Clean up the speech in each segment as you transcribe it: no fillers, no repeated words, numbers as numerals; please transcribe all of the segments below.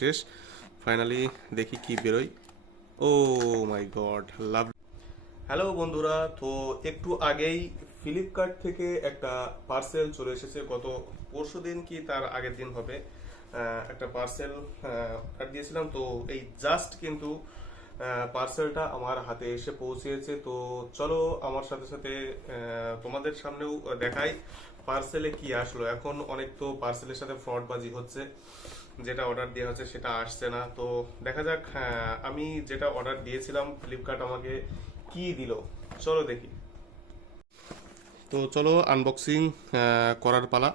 শেষ ফাইনালি দেখি কি বেরোয়। ও মাই গড, লাভ। হ্যালো বন্ধুরা, তো একটু আগেই ফ্লিপকার্ট থেকে একটা পার্সেল চলে এসেছে। গত পরশু দিন কি তার আগের দিন হবে, একটা পার্সেল অর্ডার দিয়েছিলাম। তো এই জাস্ট কিন্তু পার্সেলটা আমার হাতে এসে পৌঁছেছে। তো চলো আমার সাথে সাথে তোমাদের সামনেও দেখাই পার্সেলে কি আসলো। এখন অনেক তো পার্সেলের সাথে ফ্রডবাজি হচ্ছে, যেটা অর্ডার দেওয়া হচ্ছে সেটা আসছে না। তো দেখা যাক আমি যেটা অর্ডার দিয়েছিলাম ফ্লিপকার্ট আমাকে কি দিল, চলো দেখি। তো চলো আনবক্সিং করার পালা।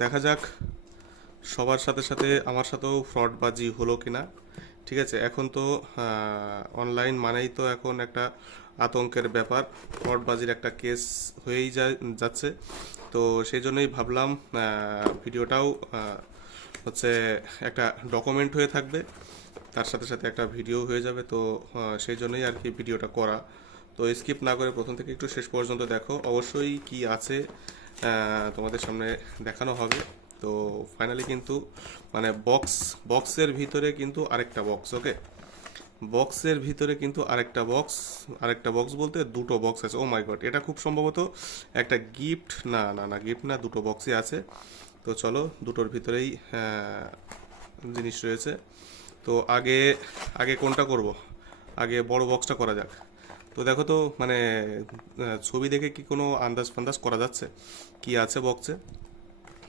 দেখা যাক সবার সাথে সাথে আমার সাথেও ফ্রডবাজি হলো কিনা। ঠিক আছে, এখন তো অনলাইন মানেই তো এখন একটা আতঙ্কের ব্যাপার, ফ্রডবাজির একটা কেস হয়েই যাচ্ছে। তো সেই জন্যই ভাবলাম ভিডিওটাও হচ্ছে একটা ডকুমেন্ট হয়ে থাকবে, তার সাথে সাথে একটা ভিডিও হয়ে যাবে। তো সেই জন্যই আর কি ভিডিওটা করা। তো স্কিপ না করে প্রথম থেকে একটু শেষ পর্যন্ত দেখো, অবশ্যই কি আছে তোমাদের সামনে দেখানো হবে। তো ফাইনালি কিন্তু মানে বক্সের ভিতরে কিন্তু আরেকটা বক্স, ওকে, বক্সের ভিতরে কিন্তু আরেকটা বক্স বলতে দুটো বক্স আছে। ও মাই গড, এটা খুব সম্ভবত একটা গিফট। না না না, গিফট না, দুটো বক্সই আছে। তো চলো দুটোর ভিতরেই জিনিস রয়েছে। তো আগে আগে কোনটা করব, আগে বড় বক্সটা করা যাক। তো দেখো তো মানে ছবি দেখে কি কোনো আন্দাজ ফান্দাজ করা যাচ্ছে কি আছে বক্সে?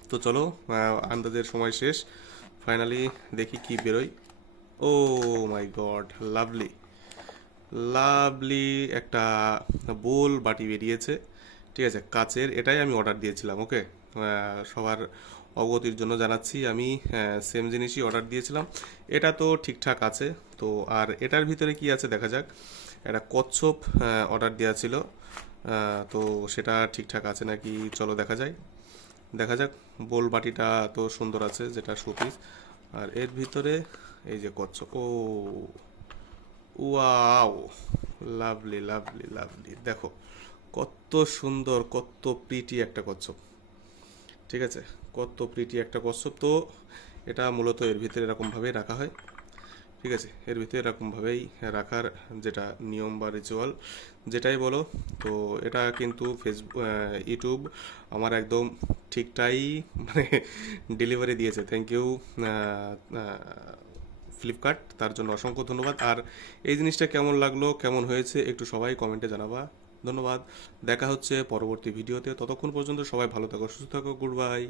তো চলো আন্দাজের সময় শেষ, ফাইনালি দেখি কি বেরোয়। ও মাই গড, লাভলি লাভলি একটা বোল বাটি বেরিয়েছে। ঠিক আছে, কাচের, এটাই আমি অর্ডার দিয়েছিলাম। ওকে, সবার অবগতির জন্য জানাচ্ছি, আমি সেম জিনিসই অর্ডার দিয়েছিলাম। এটা তো ঠিকঠাক আছে। তো আর এটার ভিতরে কি আছে দেখা যাক। একটা কচ্ছপ অর্ডার দেওয়া ছিল, তো সেটা ঠিকঠাক আছে নাকি চলো দেখা যায়, দেখা যাক। বোল বাটিটা তো সুন্দর আছে, যেটা শোপিস। আর এর ভিতরে এই যে কচ্ছপ, ও ওয়াও, লাভলি লাভলি লাভলি, দেখো কত সুন্দর, কত প্রিটি একটা কচ্ছপ। ঠিক আছে, কত প্রিটি একটা কচ্ছপ। তো এটা মূলত এর ভিতরে এরকমভাবেই রাখা হয়। ঠিক আছে, এর ভিতরে এরকমভাবেই রাখার যেটা নিয়ম বা রিচুয়াল যেটাই বলো। তো এটা কিন্তু ফেসবুক ইউটিউব আমার একদম ঠিকটাই মানে ডেলিভারি দিয়েছে। থ্যাংক ইউ ফ্লিপকার্ট, তার জন্য অসংখ্য ধন্যবাদ। আর এই জিনিসটা কেমন লাগলো, কেমন হয়েছে, একটু সবাই কমেন্টে জানাবা। ধন্যবাদ, দেখা হচ্ছে পরবর্তী ভিডিওতে। ততক্ষণ পর্যন্ত সবাই ভালো থাকো, সুস্থ থাকো, গুড বাই।